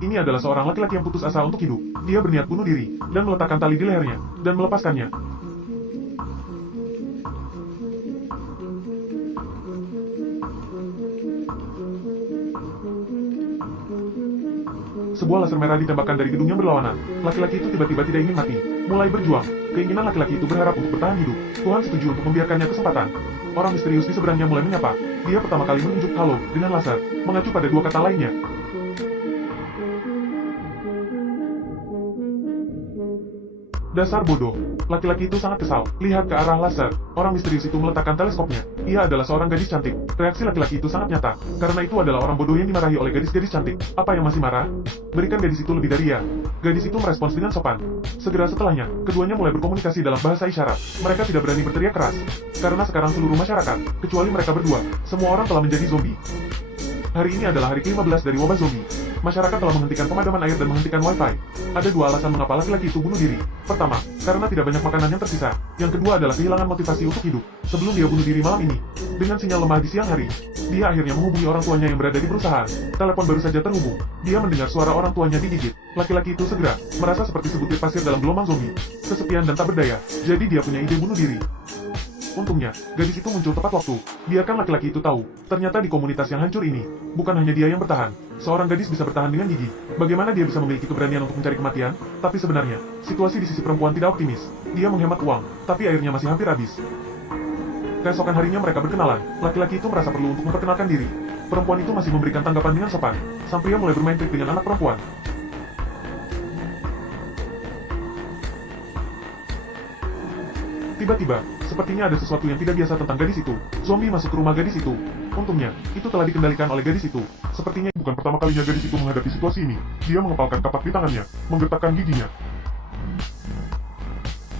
Ini adalah seorang laki-laki yang putus asa untuk hidup. Dia berniat bunuh diri, dan meletakkan tali di lehernya, dan melepaskannya. Sebuah laser merah ditembakkan dari gedung yang berlawanan. Laki-laki itu tiba-tiba tidak ingin mati, mulai berjuang. Keinginan laki-laki itu berharap untuk bertahan hidup. Tuhan setuju untuk membiarkannya kesempatan. Orang misterius di seberangnya mulai menyapa. Dia pertama kali menunjuk halo dengan laser, mengacu pada dua kata lainnya. Dasar bodoh. Laki-laki itu sangat kesal. Lihat ke arah laser. Orang misterius itu meletakkan teleskopnya. Ia adalah seorang gadis cantik. Reaksi laki-laki itu sangat nyata. Karena itu adalah orang bodoh yang dimarahi oleh gadis-gadis cantik. Apa yang masih marah? Berikan gadis itu lebih dari ya. Gadis itu merespons dengan sopan. Segera setelahnya, keduanya mulai berkomunikasi dalam bahasa isyarat. Mereka tidak berani berteriak keras. Karena sekarang seluruh masyarakat, kecuali mereka berdua, semua orang telah menjadi zombie. Hari ini adalah hari ke-15 dari wabah zombie. Masyarakat telah menghentikan pemadaman air dan menghentikan wifi. Ada dua alasan mengapa laki-laki itu bunuh diri. Pertama, karena tidak banyak makanan yang tersisa. Yang kedua adalah kehilangan motivasi untuk hidup. Sebelum dia bunuh diri malam ini, dengan sinyal lemah di siang hari, dia akhirnya menghubungi orang tuanya yang berada di perusahaan. Telepon baru saja terhubung. Dia mendengar suara orang tuanya digigit. Laki-laki itu segera merasa seperti sebutir pasir dalam gelombang zombie. Kesepian dan tak berdaya. Jadi dia punya ide bunuh diri. Untungnya, gadis itu muncul tepat waktu. Biarkan laki-laki itu tahu, ternyata di komunitas yang hancur ini, bukan hanya dia yang bertahan. Seorang gadis bisa bertahan dengan gigi. Bagaimana dia bisa memiliki keberanian untuk mencari kematian? Tapi sebenarnya, situasi di sisi perempuan tidak optimis. Dia menghemat uang, tapi airnya masih hampir habis. Keesokan harinya mereka berkenalan. Laki-laki itu merasa perlu untuk memperkenalkan diri. Perempuan itu masih memberikan tanggapan dengan sopan. Sang pria mulai bermain trik dengan anak perempuan. Tiba-tiba, sepertinya ada sesuatu yang tidak biasa tentang gadis itu. Zombie masuk ke rumah gadis itu. Untungnya, itu telah dikendalikan oleh gadis itu. Sepertinya bukan pertama kalinya gadis itu menghadapi situasi ini. Dia mengepalkan kapak di tangannya, menggertakkan giginya.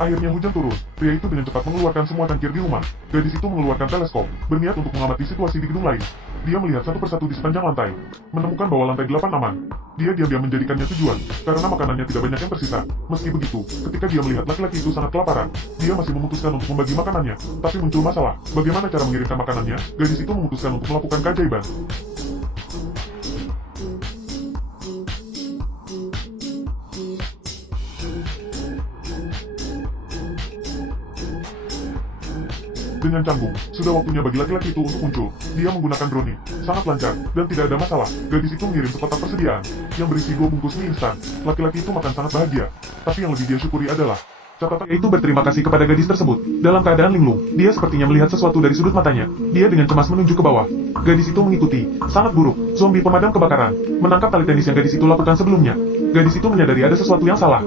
Akhirnya hujan turun. Pria itu dengan cepat mengeluarkan semua cangkir di rumah. Gadis itu mengeluarkan teleskop, berniat untuk mengamati situasi di gedung lain. Dia melihat satu persatu di sepanjang lantai, menemukan bahwa lantai 8 aman. Dia diam-diam menjadikannya tujuan, karena makanannya tidak banyak yang tersisa. Meski begitu, ketika dia melihat laki-laki itu sangat kelaparan, dia masih memutuskan untuk membagi makanannya. Tapi muncul masalah, bagaimana cara mengirimkan makanannya? Gadis itu memutuskan untuk melakukan keajaiban. Dengan canggung, sudah waktunya bagi laki-laki itu untuk muncul. Dia menggunakan drone, sangat lancar, dan tidak ada masalah. Gadis itu mengirim sekotak persediaan, yang berisi 2 bungkus mie instan. Laki-laki itu makan sangat bahagia. Tapi yang lebih dia syukuri adalah, catatan itu berterima kasih kepada gadis tersebut. Dalam keadaan linglung, dia sepertinya melihat sesuatu dari sudut matanya. Dia dengan cemas menunjuk ke bawah. Gadis itu mengikuti, sangat buruk. Zombie pemadam kebakaran menangkap tali tenis yang gadis itu lakukan sebelumnya. Gadis itu menyadari ada sesuatu yang salah.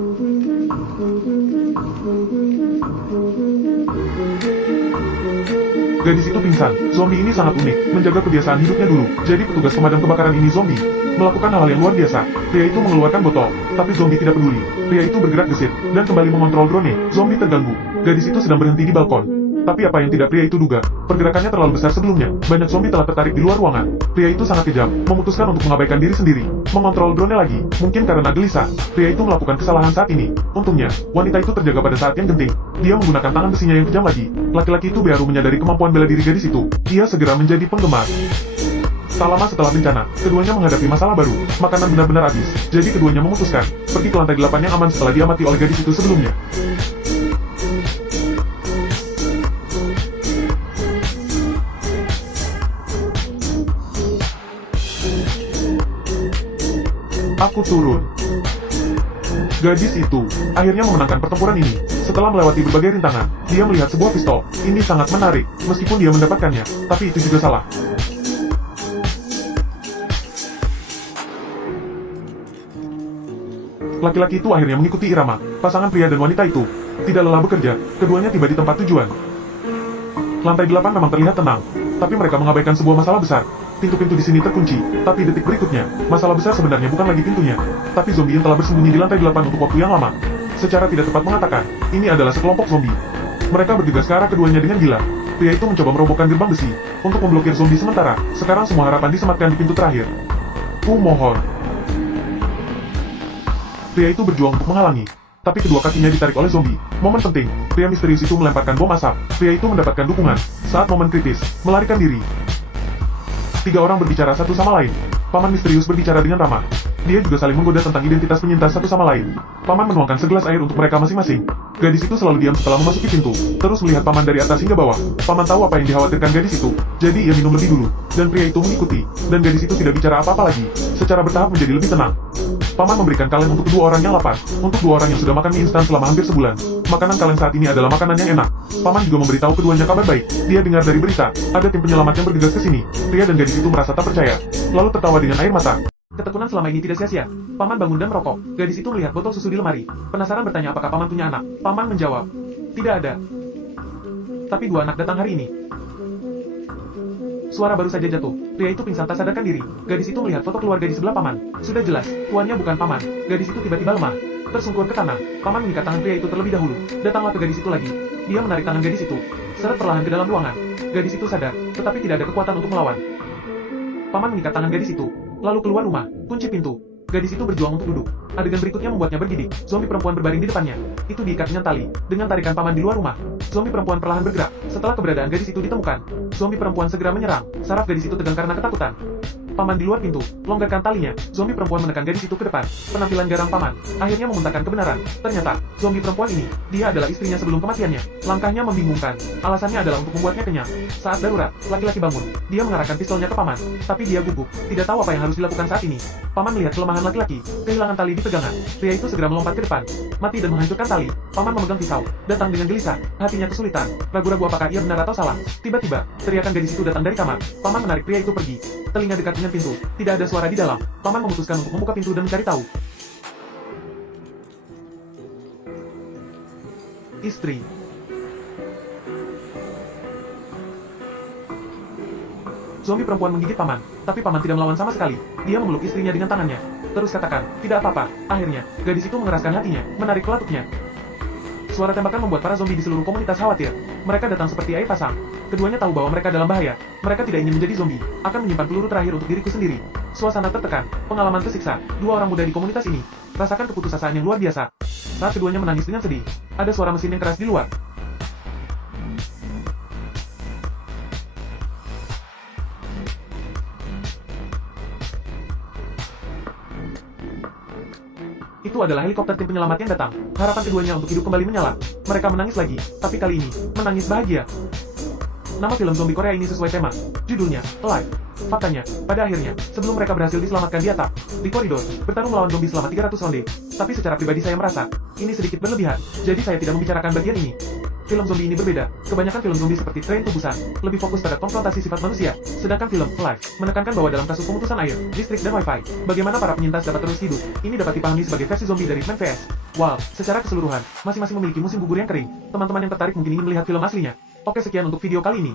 Gadis itu pingsan. Zombie ini sangat unik, menjaga kebiasaan hidupnya dulu. Jadi petugas pemadam kebakaran ini zombie. Melakukan hal-hal yang luar biasa. Pria itu mengeluarkan botol, tapi zombie tidak peduli. Pria itu bergerak gesit, dan kembali mengontrol drone. Zombie terganggu. Gadis itu sedang berhenti di balkon. Tapi apa yang tidak pria itu duga, pergerakannya terlalu besar sebelumnya. Banyak zombie telah tertarik di luar ruangan. Pria itu sangat kejam, memutuskan untuk mengabaikan diri sendiri. Mengontrol drone lagi, mungkin karena gelisah. Pria itu melakukan kesalahan saat ini. Untungnya, wanita itu terjaga pada saat yang genting. Dia menggunakan tangan besinya yang kejam lagi. Laki-laki itu baru menyadari kemampuan bela diri gadis itu. Dia segera menjadi penggemar. Tak lama setelah bencana, keduanya menghadapi masalah baru. Makanan benar-benar habis. Jadi keduanya memutuskan pergi ke lantai 8 yang aman setelah diamati oleh gadis itu sebelumnya. Aku turun. Gadis itu akhirnya memenangkan pertempuran ini. Setelah melewati berbagai rintangan, dia melihat sebuah pistol. Ini sangat menarik, meskipun dia mendapatkannya, tapi itu juga salah. Laki-laki itu akhirnya mengikuti irama. Pasangan pria dan wanita itu tidak lelah bekerja. Keduanya tiba di tempat tujuan. Lantai 8 memang terlihat tenang, tapi mereka mengabaikan sebuah masalah besar. Pintu-pintu di sini terkunci, tapi detik berikutnya, masalah besar sebenarnya bukan lagi pintunya, tapi zombie yang telah bersembunyi di lantai 8 untuk waktu yang lama. Secara tidak tepat mengatakan, ini adalah sekelompok zombie. Mereka bergegas ke arah keduanya dengan gila. Pria itu mencoba merobohkan gerbang besi untuk memblokir zombie sementara. Sekarang semua harapan disematkan di pintu terakhir. Mohon. Pria itu berjuang untuk menghalangi, tapi kedua kakinya ditarik oleh zombie. Momen penting, pria misterius itu melemparkan bom asap. Pria itu mendapatkan dukungan. Saat momen kritis, melarikan diri. 3 orang berbicara satu sama lain. Paman misterius berbicara dengan ramah. Dia juga saling menggoda tentang identitas penyintas satu sama lain. Paman menuangkan segelas air untuk mereka masing-masing. Gadis itu selalu diam setelah memasuki pintu, terus melihat paman dari atas hingga bawah. Paman tahu apa yang dikhawatirkan gadis itu, jadi ia minum lebih dulu. Dan pria itu mengikuti, dan gadis itu tidak bicara apa-apa lagi. Secara bertahap menjadi lebih tenang. Paman memberikan kaleng untuk kedua orang yang lapar, untuk dua orang yang sudah makan mie instan selama hampir sebulan. Makanan kaleng saat ini adalah makanan yang enak. Paman juga memberitahu keduanya kabar baik. Dia dengar dari berita, ada tim penyelamat yang bergegas ke sini. Pria dan gadis itu merasa tak percaya, lalu tertawa dengan air mata. Ketekunan selama ini tidak sia-sia. Paman bangun dan merokok. Gadis itu melihat botol susu di lemari. Penasaran bertanya apakah paman punya anak. Paman menjawab, tidak ada. Tapi dua anak datang hari ini. Suara baru saja jatuh. Pria itu pingsan tak sadarkan diri. Gadis itu melihat foto keluarga di sebelah paman. Sudah jelas, tuannya bukan paman. Gadis itu tiba-tiba lemah, tersungkur ke tanah. Paman mengikat tangan pria itu terlebih dahulu. Datanglah ke gadis itu lagi. Dia menarik tangan gadis itu. Seret perlahan ke dalam ruangan. Gadis itu sadar, tetapi tidak ada kekuatan untuk melawan. Paman mengikat tangan gadis itu, lalu keluar rumah, kunci pintu. Gadis itu berjuang untuk duduk. Adegan berikutnya membuatnya bergidik. Zombie perempuan berbaring di depannya. Itu diikat dengan tali. Dengan tarikan paman di luar rumah, zombie perempuan perlahan bergerak. Setelah keberadaan gadis itu ditemukan, zombie perempuan segera menyerang. Saraf gadis itu tegang karena ketakutan. Paman di luar pintu, longgarkan talinya. Zombie perempuan menekan gadis itu ke depan. Penampilan garang paman akhirnya memuntahkan kebenaran. Ternyata, zombie perempuan ini, dia adalah istrinya sebelum kematiannya. Langkahnya membingungkan. Alasannya adalah untuk membuatnya kenyang. Saat darurat, laki-laki bangun. Dia mengarahkan pistolnya ke paman, tapi dia gugup. Tidak tahu apa yang harus dilakukan saat ini. Paman melihat kelemahan laki-laki, kehilangan tali di pegangan. Pria itu segera melompat ke depan, mati dan menghancurkan tali. Paman memegang pisau, datang dengan gelisah. Hatinya kesulitan, ragu-ragu apakah ia benar atau salah. Tiba-tiba, teriakan gadis itu datang dari kamar. Paman menarik pria itu pergi. Telinga dekat dengan pintu, tidak ada suara di dalam. Paman memutuskan untuk membuka pintu dan mencari tahu. Istri. Zombie perempuan menggigit paman, tapi paman tidak melawan sama sekali. Dia memeluk istrinya dengan tangannya. Terus katakan, tidak apa-apa. Akhirnya, gadis itu mengeraskan hatinya, menarik pelatuknya. Suara tembakan membuat para zombie di seluruh komunitas khawatir. Mereka datang seperti air pasang. Keduanya tahu bahwa mereka dalam bahaya. Mereka tidak ingin menjadi zombie, akan menyimpan peluru terakhir untuk diriku sendiri. Suasana tertekan, pengalaman tersiksa. Dua orang muda di komunitas ini, rasakan keputusasaan yang luar biasa. Saat keduanya menangis dengan sedih, ada suara mesin yang keras di luar. Itu adalah helikopter tim penyelamat yang datang. Harapan keduanya untuk hidup kembali menyala. Mereka menangis lagi, tapi kali ini, menangis bahagia. Nama film zombie Korea ini sesuai tema. Judulnya, Alive. Faktanya, pada akhirnya, sebelum mereka berhasil diselamatkan di atap, di koridor, bertarung melawan zombie selama 300 ronde. Tapi secara pribadi saya merasa, ini sedikit berlebihan, jadi saya tidak membicarakan bagian ini. Film zombie ini berbeda. Kebanyakan film zombie seperti Train to Busan lebih fokus pada konfrontasi sifat manusia, sedangkan film Alive menekankan bahwa dalam kasus pemutusan air, listrik dan wifi, bagaimana para penyintas dapat terus hidup. Ini dapat dipahami sebagai versi zombie dari Man vs. Wild. Secara keseluruhan, masing-masing memiliki musim gugur yang kering. Teman-teman yang tertarik mungkin ingin melihat film aslinya. Oke, sekian untuk video kali ini.